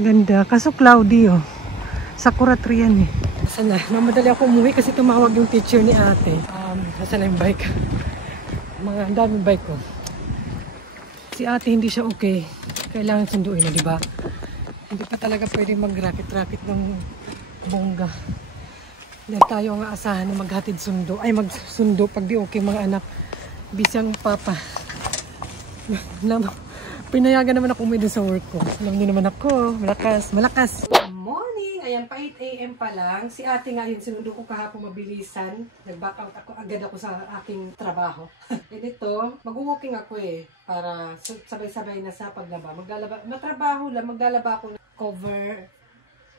Ganda. Kaso cloudy oh. Sakura tree yan eh. Saan na? Mamadali ako umuwi kasi tumawag yung teacher ni ate. Saan na yung bike? Mga daming bike ko. Si ate hindi siya okay. Kailangan sunduin na, di ba? Hindi pa talaga pwede mag-racket-racket ng bongga. Dahil tayo ang aasahan na maghatid sundo. Ay, magsundo pag di okay mga anak. Bisang papa. Pinayagan naman ako umuwi sa work ko. Alam niyo naman ako. Malakas, malakas. Good morning! Ayan, pa 8 AM pa lang. Si ate nga yun, sinundo ko kahapon mabilisan. Nag-back out ako, agad ako sa aking trabaho. E dito, mag-walking ako eh. Para sabay-sabay na sa paglaba. Matrabaho lang, maglalaba ako ng cover.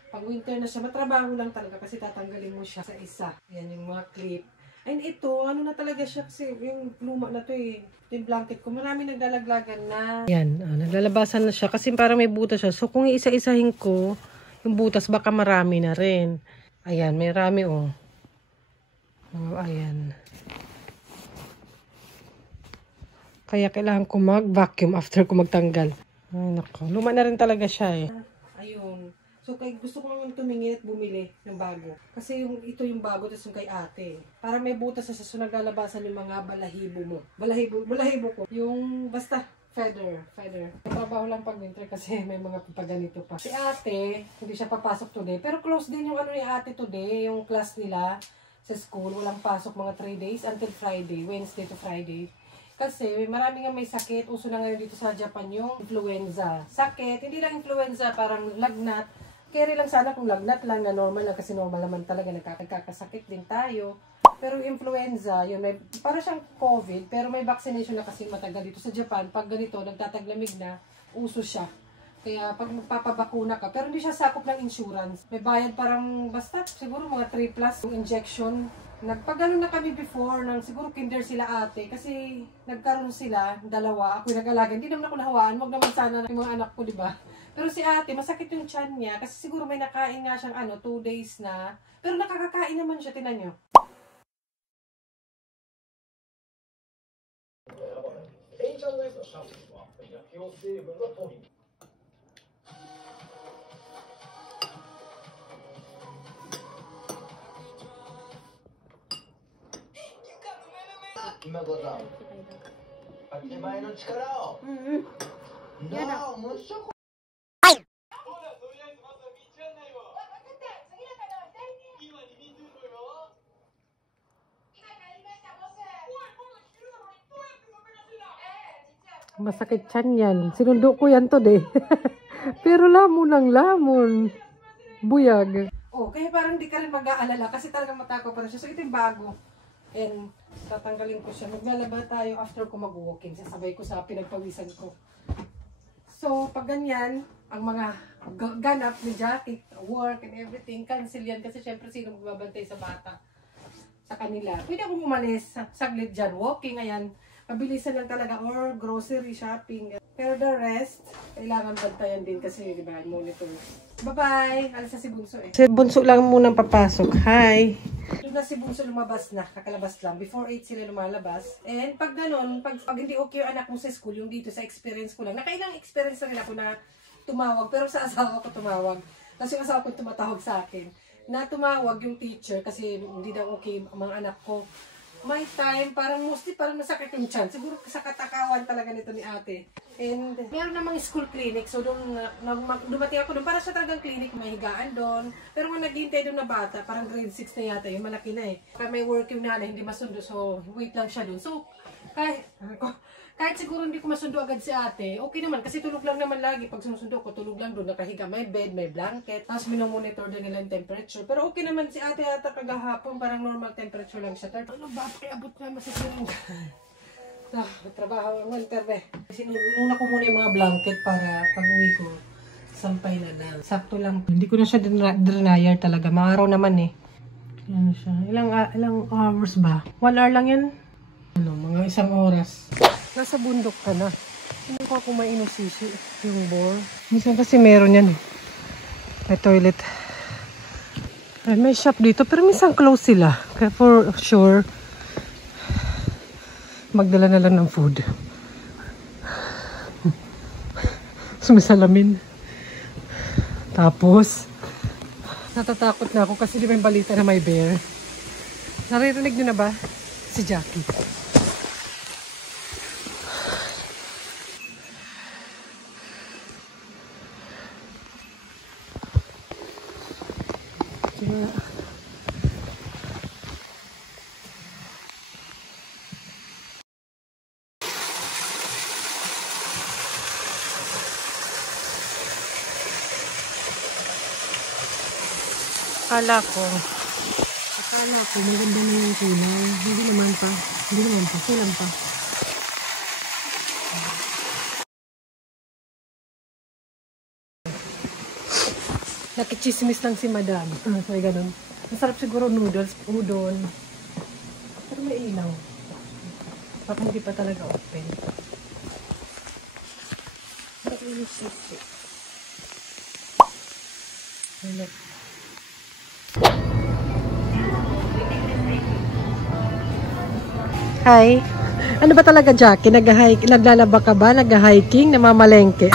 Pag winter na siya, matrabaho lang talaga kasi tatanggalin mo siya sa isa. Ayan yung mga clip. And ito, ano na talaga siya kasi yung luma na to eh. Yung blanket ko, marami naglalaglagan na. Yan, naglalabasan na siya kasi parang may butas siya. So kung isa-isahin ko, yung butas baka marami na rin. Ayan, may rami oh. Ayan. Kaya kailangan ko mag-vacuum after ko magtanggal. Ay nako, luma na rin talaga siya eh. Ayun. So, gusto ko naman tumingin at bumili ng bago. Kasi ito yung bago, tapos yung kay ate. Para may butas sa so naglalabasan yung mga balahibo mo. Balahibo ko. Yung basta feather. Trabaho lang pag winter kasi may mga papaganito pa. Si ate, hindi siya papasok today. Pero close din yung ano ni ate today, yung class nila sa school. Walang pasok mga 3 days until Friday, Wednesday to Friday. Kasi marami nga may sakit. Uso na ngayon dito sa Japan yung influenza. Sakit, hindi lang influenza, parang lagnat. Carry lang sana kung lagnat lang na normal lang kasi normal naman talaga nagkakasakit din tayo. Pero influenza, yun may, para siyang COVID pero may vaccination na kasi matagal dito sa Japan. Pag ganito, nagtataglamig na, uso siya. Kaya pag magpapabakuna ka, pero hindi siya sakop ng insurance. May bayad parang basta siguro mga 3 plus yung injection. Nagpagano na kami before, nang siguro kinder sila ate kasi nagkaroon sila, dalawa, ako yung nag-alaga. Hindi naman ako nahawaan, wag naman sana yung mga anak ko, di ba? Pero si ate, masakit yung tiyan niya kasi siguro may nakain nga siyang 2 days na. Pero nakakakain naman siya, tinan nyo. Masakit tiyan yan. Sinundo ko yan today. Pero lamon lang, lamon. Buyag. Oh, kaya parang di ka rin mag-aalala kasi talagang matakaw pa rin siya. So ito yung bago. And tatanggalin ko siya. Maglalaba tayo after ko mag-walking. Sasabay ko sa pinagpawisan ko. So pag ganyan, ang mga ganap ni Jackie, work and everything, cancel yan. Kasi syempre sino magbabantay sa bata sa kanila. Pwede akong umalis saglit dyan. Walking, ayan. Mabilisan lang talaga or grocery shopping. Pero the rest, kailangan bantayan din kasi, di ba, monitor. Bye-bye! Alas na si Bunso eh. Si Bunso lang munang papasok. Hi! Doon na si Bunso lumabas na. Kakalabas lang. Before 8 sila lumalabas. And pag ganun, pag hindi okay yung anak mo sa school, yung dito sa experience ko lang. Nakailang experience na rin ako na tumawag. Pero sa asawa ko tumawag. Tapos yung asawa ko tumatawag sa akin. Na tumawag yung teacher kasi hindi daw okay ang mga anak ko. May time, parang mostly parang masakit yung tiyan. Siguro sa katakawan talaga nito ni ate. And meron namang school clinic. So doon, dumating ako doon. Para siya talagang clinic, may higaan doon. Pero kung naghihintay doon na bata, parang grade 6 na yata, yung malaki na eh. Kaya may work yung nanay, hindi masundo. So wait lang siya doon. So kahit siguro hindi ko masundo agad si ate, okay naman. Kasi tulog lang naman lagi. Pag sinusundo ko, tulog lang doon. Nakahiga, may bed, may blanket. Tapos minomonitor din nila yung temperature. Pero okay naman si ate ata kagahapon. Parang normal temperature lang siya. Ano ba? Pakiabot na masasirang. Trabaho ang winter eh. Inuna ko muna yung mga blanket para pag uwi ko, sampay na lang. Sakto lang. Hindi ko na siya drenyer talaga. Maaraw naman eh. Ano siya? Ilang hours ba? 1 hour lang yan? Mga 1 oras. Nasa bundok ka na. Hindi ko ako mainusisi yung bore. Minsan kasi meron yan eh. May toilet. Ay, may shop dito pero minsan close sila. Kaya for sure, magdala na lang ng food. Sumisalamin. Tapos, natatakot na ako kasi di ba yung balita na may bear? Naririnig nyo na ba? Si Jackie. Diba? Akala ko maganda na yung kulay. Hindi naman pa. Kulang pa. Nakichismis lang si madam. So, ganun. Masarap siguro noodles, udon. Pero may ilaw. Baka hindi pa talaga open. Hi. Ano ba talaga, Jackie? Nag-hike, naglalaba ka ba? Nag-hiking, namamalengke?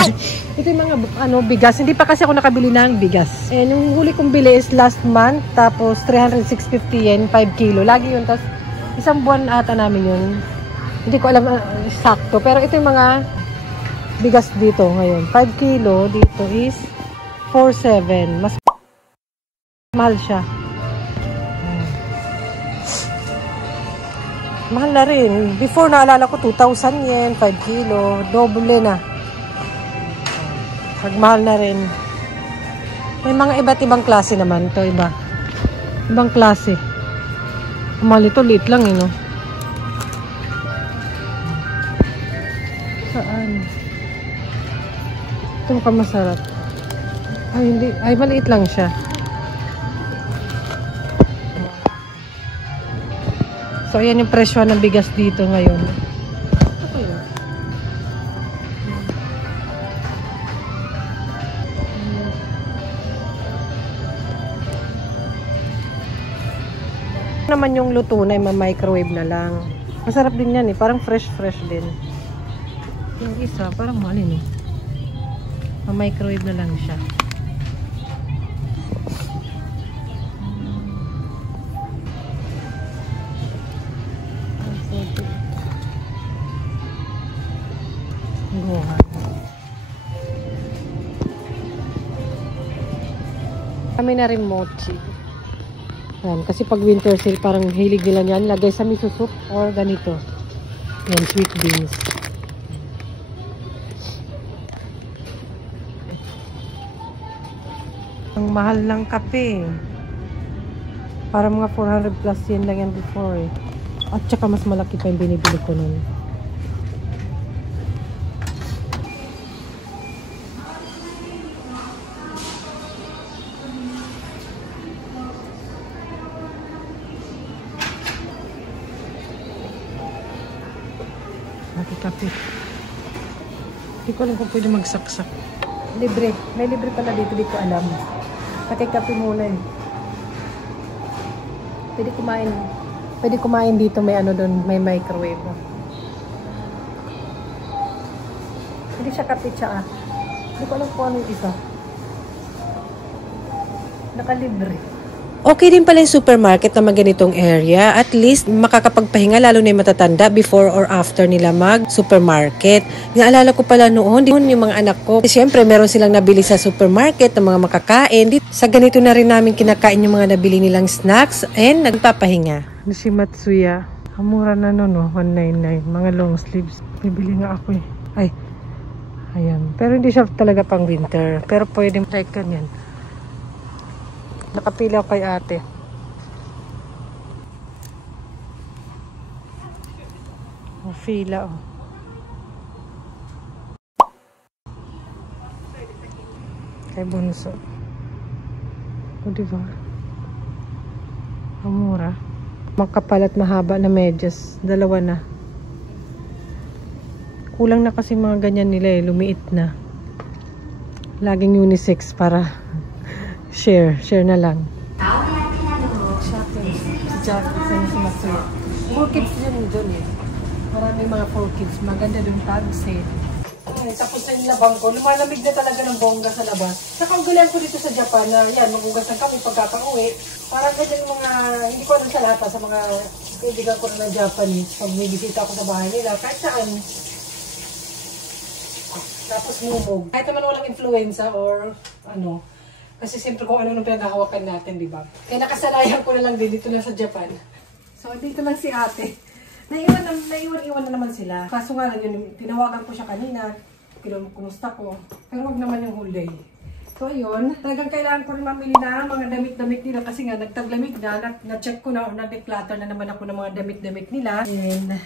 Ito yung mga bigas. Hindi pa kasi ako nakabili ng bigas. Eh, nung huli kong bili is last month. Tapos 306.50 yen, 5 kilo. Lagi yun. Tapos isang buwan ata namin yun. Hindi ko alam sakto. Pero ito yung mga bigas dito ngayon. 5 kilo dito is 4.7. Mas mahal siya. Mahal na rin. Before, naalala ko, 2,000 yen, 5 kilo. Doble na. Pagmahal na rin. May mga iba't ibang klase naman to, iba. Ibang klase. Mahal ito, liit lang, no? Saan? Ito mukhang masarap. Ay, hindi. Ay, maliit lang siya. So, ayan yung presyo ng bigas dito ngayon. Ito yun. Naman yung luto na yung microwave na lang. Masarap din yan eh. Parang fresh din. Yung isa, parang malin eh. Ma-microwave na lang siya. Kami na rin mochi. Yan, kasi pag winter sale, parang hilig nila yan. Lagay sa miso soup or ganito. Yan, sweet beans. Ang mahal ng kape. Parang mga 400 plus yen lang yan before eh. At saka mas malaki pa yung binibili ko nun. Kape. Hindi ko alam kung pwede magsaksak. Libre. May libre pala dito. Hindi ko alam. Nakikape muna eh. Pwede kumain dito. May ano doon. May microwave. Hindi siya kape siya ah. Hindi ko alam kung ano yung isa. Nakalibre. Okay din pala yung supermarket na maganitong area. At least, makakapagpahinga lalo na yung matatanda before or after nila mag-supermarket. Naalala ko pala noon yung mga anak ko. Siyempre, meron silang nabili sa supermarket ng mga makakain. Sa ganito na rin namin kinakain yung mga nabili nilang snacks and nagpapahinga. Si Matsuya. Mura na no, 199. Mga long sleeves. Bibili nga ako eh. Ay. Ayan. Pero hindi siya talaga pang winter. Pero pwede type ka yan. Nakapila ako kay ate. O, fila oh. Kay Bunso. O, diba? Ang mura. Makapal at mahaba na medyas. Dalawa na. Kulang na kasi mga ganyan nila eh. Lumiit na. Laging unisex para share na lang. Shopping. Si Jackie, si Matsuya. 4 kids yun doon eh. Maraming mga 4 kids. Maganda doon tag sale. Ay, tapos na yung labang ko, lumalamig na talaga ng bongga sa labas. Nakaugalian ko dito sa Japan na yan, magugasan kami pagkakauwi. Parang ganyan mga, hindi ko alam sa lahat sa mga kaibigan ko na Japanese. Pag may bisita ako sa bahay nila, kahit saan. Tapos mumog. Kahit naman walang influenza or ano. Kasi siyempre kung ano nung pinaghahawakan natin, di ba? Kaya nakasanayan ko na lang din dito na sa Japan. So, dito lang si ate. Naiwan-iwan na naman sila. Kaso nga lang yun, tinawagan ko siya kanina. Kumusta ko. Pero wag naman yung whole day. So, ayun. Talagang kailangan ko rin mamili na mga damit-damit nila. Kasi nga, nagtaglamig na. Na-check ko na o na-declutter na naman ako ng mga damit-damit nila. And,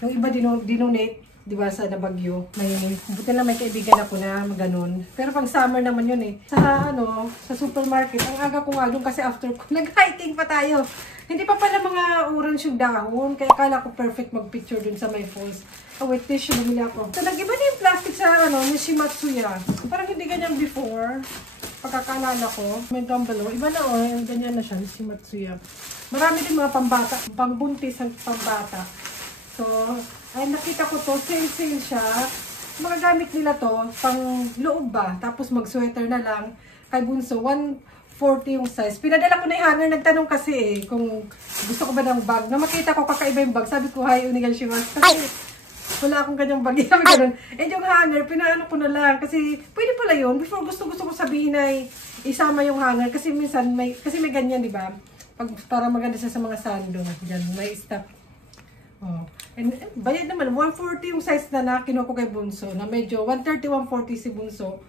yung iba dinonate. Diba sa Nabagyo, buti na may kaibigan ako na ganun. Pero pang summer naman yun eh. Sa supermarket, ang aga ko nga doon kasi after ko, nag-hiking pa tayo. Hindi pa pala mga orange yung dahon, kaya kala ko perfect mag-picture dun sa may falls. Wait, tissue, bumili ako. So, nag-iba na yung plastic sa Nishimatsuya. Parang hindi ganyan before. Pagkakaalala ko, may gambalo. Iba na ganyan na siya, Nishimatsuya. Marami din mga pambata, pangbuntis ang pambata. So, ay nakita ko to, sale siya. Mga gamit nila to, pang loob ba? Tapos mag-sweater na lang. Kay Bunso, 140 yung size. Pinadala ko na yung hanger, nagtanong kasi kung gusto ko ba ng bag. Na makita ko kakaiba yung bag, sabi ko, hi, unigashimasu. Kasi wala akong ganyang bag. Sabi ganun. And yung hanger, pinaano ko na lang. Kasi pwede pala yun. Before gusto ko sabihin ay isama yung hanger. Kasi minsan, may ganyan, di ba? Para maganda siya sa mga sando. Diyan, may stuff. Oh. And bayad naman, 140 yung size na kinuha ko kay Bunso, na medyo 130, 140 si Bunso.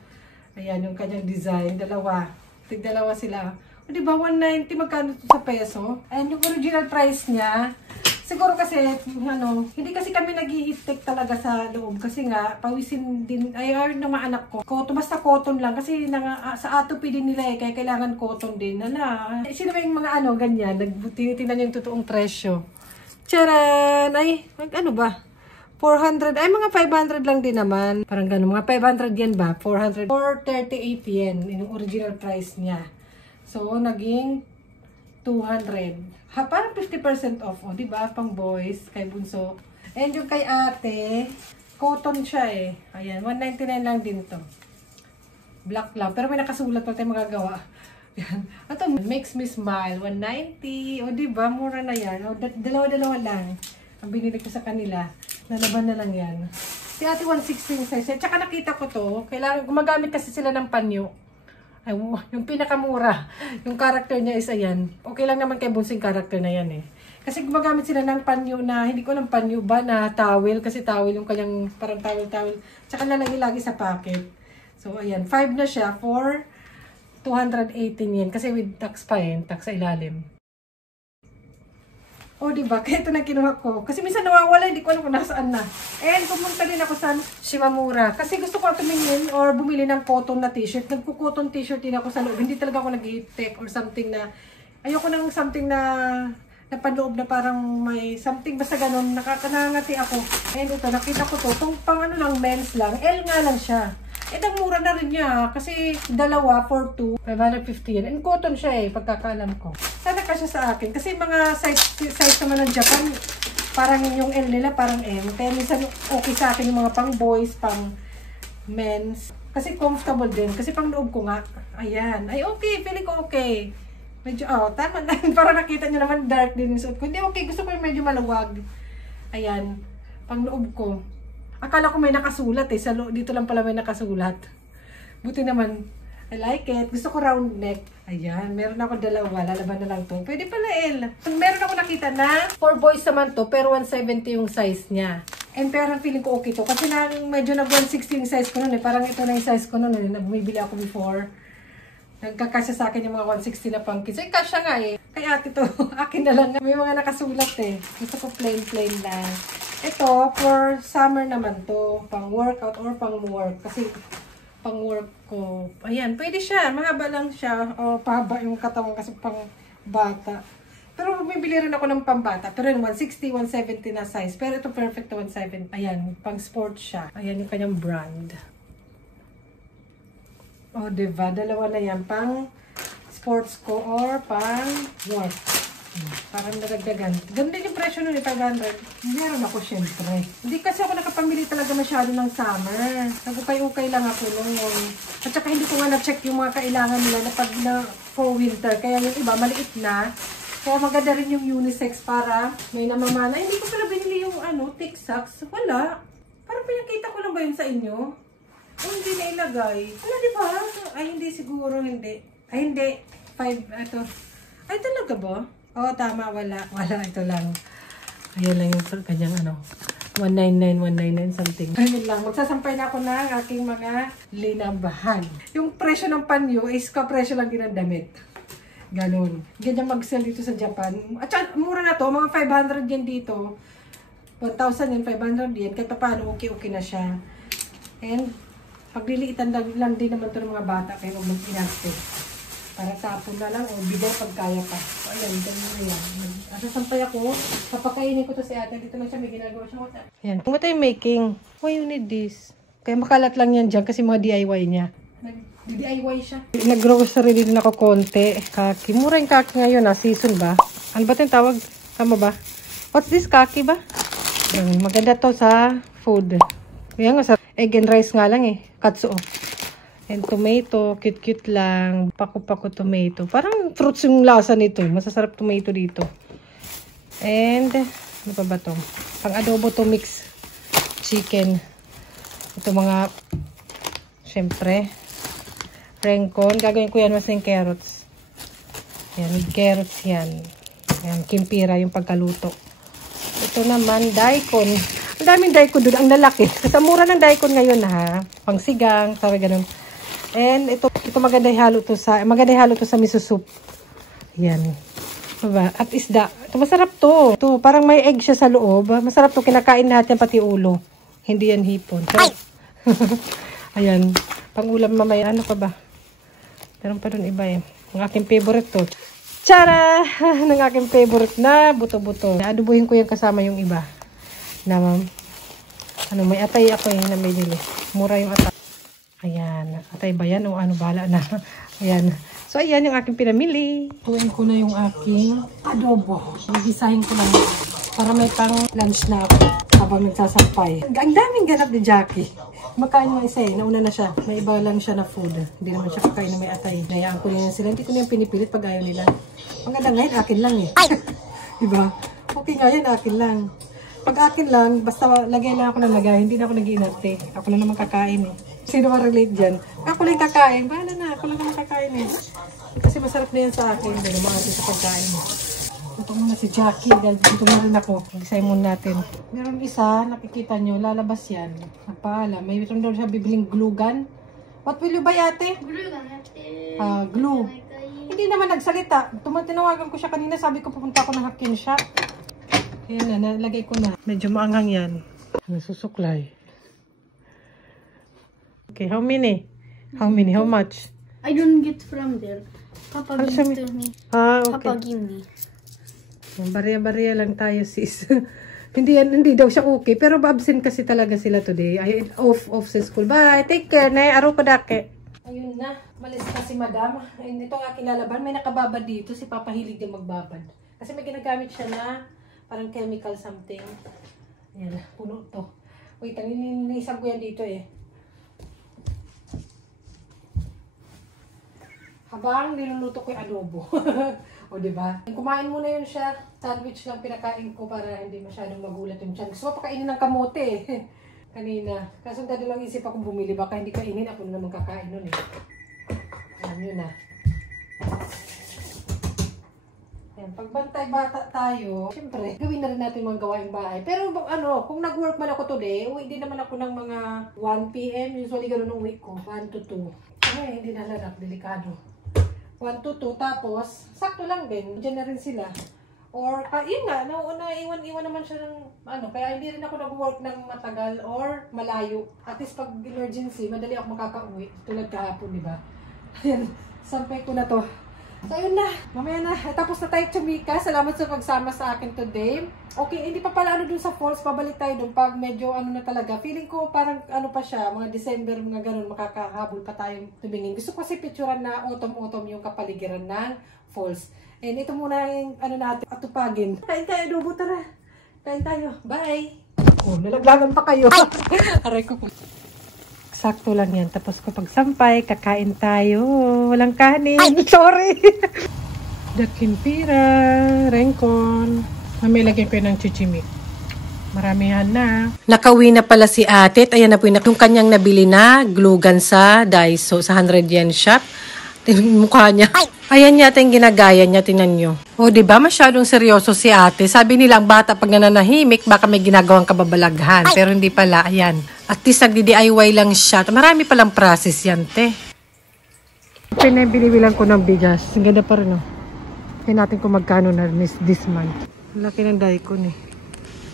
Ayan, yung kanyang design, dalawa sila. O diba, 190, magkano ito sa peso? And yung original price niya, siguro kasi, hindi kasi kami nag-i-take talaga sa loob. Kasi nga, pawisin din, ng mga anak ko. Basta cotton lang. Kasi sa atopy din nila kaya kailangan cotton din. Sino ba yung mga ganyan? Tinitingnan niyo yung totoong presyo. Charan! Ay, ano ba? 400, mga 500 lang din naman. Parang gano'n, mga 500 yen ba? 400, 438 yen, yung original price niya. So, naging 200. Parang 50% off, diba? Pang boys, kay Bunso. And yung kay ate, cotton siya Ayan, 199 lang din to. Black lang, pero may nakasulat pa tayo magagawa. Yan. Ito, makes me smile. 190. O, diba? Mura na yan. O, dalawa-dalawa lang. Ang binili ko sa kanila. Nalaban na lang yan. Si ate 160 yung size. Tsaka nakita ko to. Kailangan, gumagamit kasi sila ng panyo. Ay, yung pinakamura. Yung character niya is ayan. Okay lang naman kay Bunsing character na yan Kasi gumagamit sila ng panyo na, hindi ko alam panyo ba, na towel. Kasi towel yung kanyang, parang towel. Tsaka nalagay lagi sa pocket. So, ayan. 5 na siya for 218 yen. Kasi with tax pa tax sa ilalim. O, diba? Kaya ito na kinuha ko. Kasi minsan nawawala, hindi ko alam kung nasaan na. And pumunta din ako sa Shimamura. Kasi gusto ko tumingin or bumili ng cotton na t-shirt. Nagko-cotton t-shirt din ako sa loob. Hindi talaga ako nag-i-take or something na, ayoko ng something na napanloob na parang may something basta ganun. Nakakanangati ako. And ito, nakita ko to. Itong pang lang, men's lang. L nga lang siya. Ang mura na rin niya. Kasi dalawa for 2, 550 yen. And cotton siya pagkakaalam ko. Sana kasya sa akin. Kasi mga size naman ng Japan, parang yung L nila, parang M. Kaya minsan okay sa akin yung mga pang boys, pang men's. Kasi comfortable din. Kasi pang loob ko nga. Ayan. Ay okay, feeling ko okay. Medyo, tama na. Para nakita nyo naman dark din yung suot ko. Hindi okay, gusto ko yung medyo maluwag. Ayan. Pang loob ko. Akala ko may nakasulat dito lang pala may nakasulat. Buti naman, I like it. Gusto ko round neck. Ayan, meron ako dalawa. Lalaban na lang to. Pwede pala L. Meron ako nakita na for boys naman to, pero 170 yung size niya. And pero feeling ko okay to. Kasi medyo nag-160 yung size ko nun Parang ito na yung size ko nun Bumibili ako before. Nagkakasya sa akin yung mga 160 na pang kids. Kasya nga Kaya ate to, akin na lang. May mga nakasulat Gusto ko plain lang. Ito, for summer naman to. Pang workout or pang work. Kasi pang work ko. Ayan, pwede siya. Mahaba lang siya. O pahaba yung katawan kasi pang bata. Pero bumibili rin ako ng pambata. Pero yung 160, 170 na size. Pero ito perfect to 170. Ayan, pang sports siya. Ayan yung kanyang brand. O, diba? Dalawa na yan. Pang sports ko or pang work. Parang nadagdagan. Ganun din yung presyo nun, 500. Meron ako syempre. Hindi kasi ako nakapamili talaga masyado ng summer. Nagukay-ukay lang ako noon. At saka hindi ko nga na-check yung mga kailangan nila na pag na for winter. Kaya yung iba maliit na. Kaya maganda rin yung unisex para may namamana. Hindi ko pala binili yung thick socks. Wala. Parang pinakita ko lang ba yun sa inyo? O hindi na ilagay. Wala, di ba? Ay, hindi siguro. Hindi. Ay, hindi. 5, ito. Ay, talaga ba? Oo, tama. Wala. Wala. Ito lang. Ayan lang yung kanyang 199, 199 something. Ayun lang. Magsasampay na ako ng aking mga linabahan. Yung presyo ng panyo is kapresyo lang din ng damit. Ganon. Ganyan mag-sell dito sa Japan. At saka, mura na to. Mga 500 yen dito. 1,000 yen, 500 yen. Kahit pa paano, okay na siya. And, pagliliitan lang din naman ito ng mga bata. Kaya huwag mag-inaste. Para tapon na lang o bigay pag kaya pa. So, ayan, ganyan na yan. Nasasampay ako. Papakainin ko to si ate. Dito lang siya, may ginagawa siya. Ayan. What are you making? Why you need this? Kaya makalat lang yan dyan kasi mga DIY niya. Nag-DIY siya. Nag-grocery din ako konti. Kaki. Mura yung kaki ngayon, season ba? Ano ba ito yung tawag? Tama ba? What's this, kaki ba? Ayan, maganda to sa food. Ayan nga, sa egg and rice nga lang Katsuo. And tomato, cute-cute lang. Paku-paku tomato. Parang fruits yung lasa nito. Masasarap tomato dito. And, ano pa ba to? Pang adobo to mix chicken. Ito mga, syempre, renkon. Gagawin ko yan mas yung carrots. Yan, with carrots yan. Yan, kimpira yung pagkaluto. Ito naman, daikon. Ang daming daikon doon. Ang lalaki. Kasi mura ng daikon ngayon Pang sigang, sabi ganun. And ito maganda ihalo to sa miso soup. Yan. Diba? At isda. Ito masarap to. Ito parang may egg siya sa loob. Masarap to, kinakain natin pati ulo. Hindi yan hipon. Ayan. Pang-ulam mamaya. Ano pa ba? Meron pa dun iba Ang aking favorite to. Tara! Ang aking favorite na buto-buto. Adubuhin ko yan kasama yung iba. Na may atay ako na may dili. Mura yung atay. Ayan. Atay ba yan? O ano, bala na. Ayan. So, ayan yung aking pinamili. Tuwin ko na yung aking adobo. Magisahin ko lang para may pang lunch na ako habang nagsasampay. Ang daming ganap ni Jackie. Makain mo isa Nauna na siya. May iba lang siya na food. Hindi naman siya kakain na may atay. Nayaan ko na yan sila. Hindi ko na yung pinipilit pag ayaw nila. Ang ganda ngayon, akin lang Diba? Okay nga yan, akin lang. Pag akin lang, basta lagay lang ako ng lagay. Hindi na ako nag-iinarte. Ako lang naman kakain Sino ma-relate dyan? Ako lang kakain. Bahala na. Ako lang naman kakain Kasi masarap na yan sa akin. Hindi naman atin sa pagkain Ito muna si Jackie. Dahil dito na rin ako. Mag-isay muna natin. Meron isa, nakikita nyo, lalabas yan. Nagpaalam. May meron daw siya bibiling glue gun. What will you buy, ate? Glue gun, ate. Glue. Hindi naman nagsalita. Tinawagan ko siya kanina. Sabi ko pupunta ako ng Hakin shop. Ayan na, nalagay ko na. Medyo maanghang yan. Nasusuklay. Okay, how many? How many? How much? I don't get from there. Papa give to me. Okay. Papa give me. Barya-barya lang tayo, sis. hindi daw siya okay. Pero absent kasi talaga sila today. Ay, off sa school. Bye. Take care, na. Araw ko dake. Ayun na. Malis na si madam. Ayun, ito nga kinalaban. May nakababad dito. Si Papa hilig din magbabad. Kasi may ginagamit siya na parang chemical something. Ayan, puno to. Wait, ninisan ko yan dito Habang niluluto ko yung adobo. O, diba? Kumain muna yun siya. Sandwich lang pinakain ko para hindi masyadong magulat yung tiyan. Gusto ko pakainin ng kamote kanina. Kaso dati lang isip ako bumili. Baka hindi kainin. Ako naman kakain nun Alam yun na. Ayan, pagbantay bata tayo, siyempre, gawin na rin natin mga gawaing bahay. Pero kung nag-work man ako today, uwi din naman ako ng mga 1 p.m. Usually gano'n ang week ko, 1 to 2. Ay, hindi nalalak, delikado. 1 to 2, tapos, sakto lang din, dyan na rin sila. Or, yun nga, iwan naman siya ng, kaya hindi rin ako nag-work ng matagal or malayo. At least pag emergency, madali ako makaka-uwi. Tulad kahapon, di ba? Ayan, sampay ko na to. So, ayun na. Mamaya na. Tapos na tayo chumika. Salamat sa pagsama sa akin today. Okay, hindi pa pala dun sa falls. Pabalik tayo dun pag medyo na talaga. Feeling ko parang pa siya. Mga December, mga ganun. Makakahabol pa tayong tumingin. Gusto ko kasi picturean na autumn-autumn yung kapaligiran ng falls. And ito muna yung natin atupagin. Kain tayo, adobo. Tara. Kain tayo. Bye! Oh, nalaglagan pa kayo. Aray ko. Sakto lang yan. Tapos kapag sampay, kakain tayo. Walang kanin. Sorry. Dakimpira, rengkon. May lagyan ko ng chichimi. Maramihan na. Nakauwi na pala si ate. Ayan na po yung kanyang nabili na glue gun sa Daiso sa 100 yen shop. Mukha niya. Ayan yata yung ginagaya niya, tinan nyo. O, diba? Masyadong seryoso si ate. Sabi nila, ang bata pag nananahimik, baka may ginagawang kababalaghan. Pero hindi pala, ayan. At least nagdi-DIY lang siya. Marami palang process yan, te. Pinabilibilang ko ng bigas. Ang ganda pa rin, oh. Kaya natin kung magkano na this month. Laki ng daikon, eh.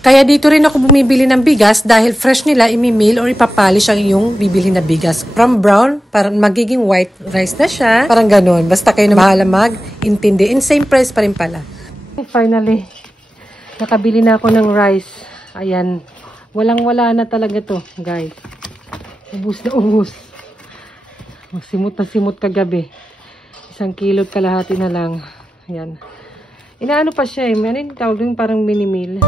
Kaya dito rin ako bumibili ng bigas dahil fresh nila imimil or ipapolish ang yung bibili na bigas. From brown, parang magiging white rice na siya. Parang ganun. Basta kayo na bahala mag-intindi. And same price pa rin pala. Finally, nakabili na ako ng rice. Ayan. Walang-wala na talaga to, guys. Ubus na ubus. Simot na simot kagabi. 1 kilo kalahati na lang. Ayan. Inaano pa siya eh. Ano yung tawag yung parang mini meal.